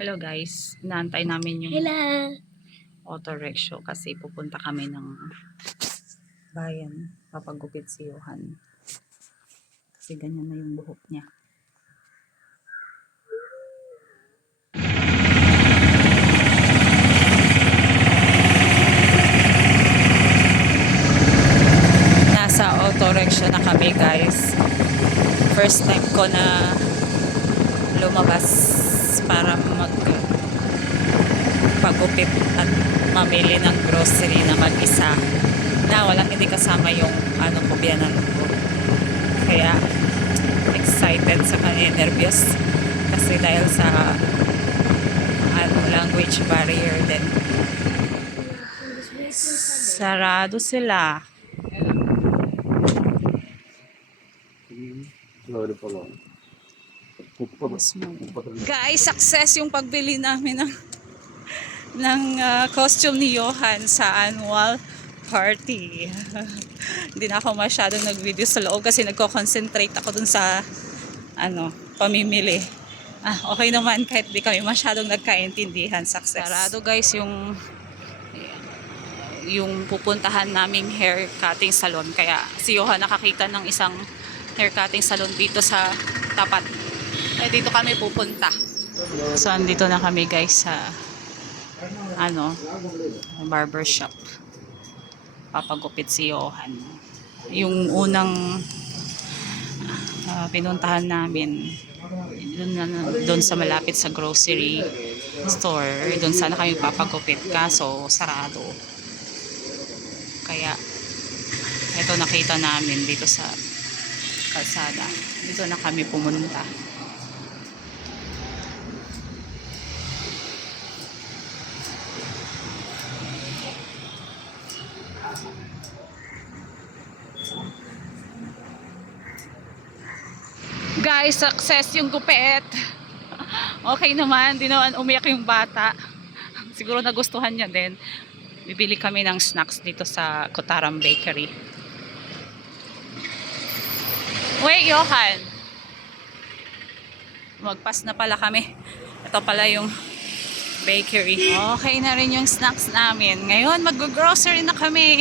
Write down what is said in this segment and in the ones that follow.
Hello guys, inaantay namin yung Hello. auto rickshaw kasi pupunta kami ng bayan, papagupit si Johan kasi ganyan na yung buhok niya. Nasa auto rickshaw na kami guys, first time ko na lumabas para magpagupit at mamili ng grocery na mag-isa na hindi kasama yung kubyanan ko. Kaya excited sa kanya, nervyos kasi dahil sa language barrier din. Sarado sila. Guys, success yung pagbili namin ng costume ni Johan sa annual party. Hindi na ako masyadong nag-video sa loob kasi nagko-concentrate ako dun sa pamimili. Okay naman kahit di kami masyadong nagkaintindihan. Success. Sarado guys yung pupuntahan naming hair cutting salon. Kaya si Johan nakakita ng isang hair cutting salon dito sa tapat. Dito kami pupunta. So andito na kami guys sa barber shop. Papagupit si Johan. Yung unang pinuntahan namin doon sa malapit sa grocery store, doon sana kami papagupit kaso sarado. Kaya ito nakita namin dito sa kalsada. Dito na kami pumunta. Guys, success yung gupit. Okay naman, di naman umiyak yung bata. Siguro nagustuhan niya din. Bibili kami ng snacks dito sa Kotaram Bakery. Wait, Johan. Magpas na pala kami. Ito pala yung bakery. Okay na rin yung snacks namin. Ngayon, mag-grocery na kami.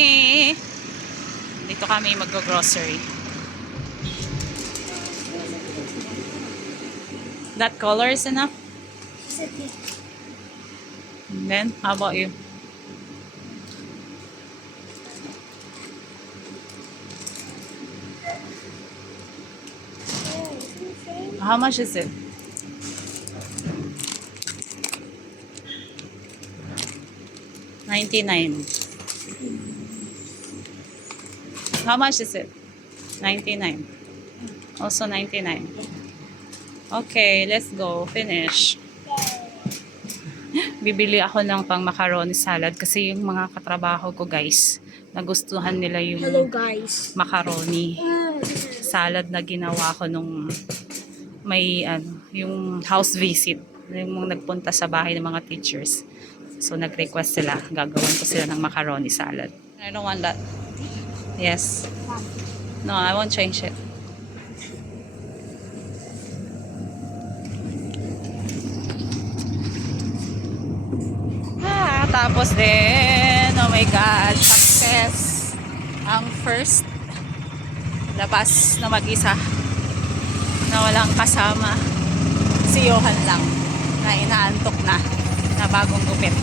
Dito kami mag-grocery. That color is enough? It's okay. And then, how about you? How much is it? $99. How much is it? $99. Also $99. Okay, let's go. Finish. Bibili ako ng pang macaroni salad kasi yung mga katrabaho ko guys, nagustuhan nila yung Hello guys. macaroni salad na ginawa ko nung may yung house visit, yung nagpunta sa bahay ng mga teachers. So nag-request sila, gagawin ko sila ng macaroni salad. I don't want that. Yes. No, I won't change it. Tapos din, oh my God, success. Ang first labas na mag-isa na walang kasama, si Johan lang na inaantok na bagong gupit.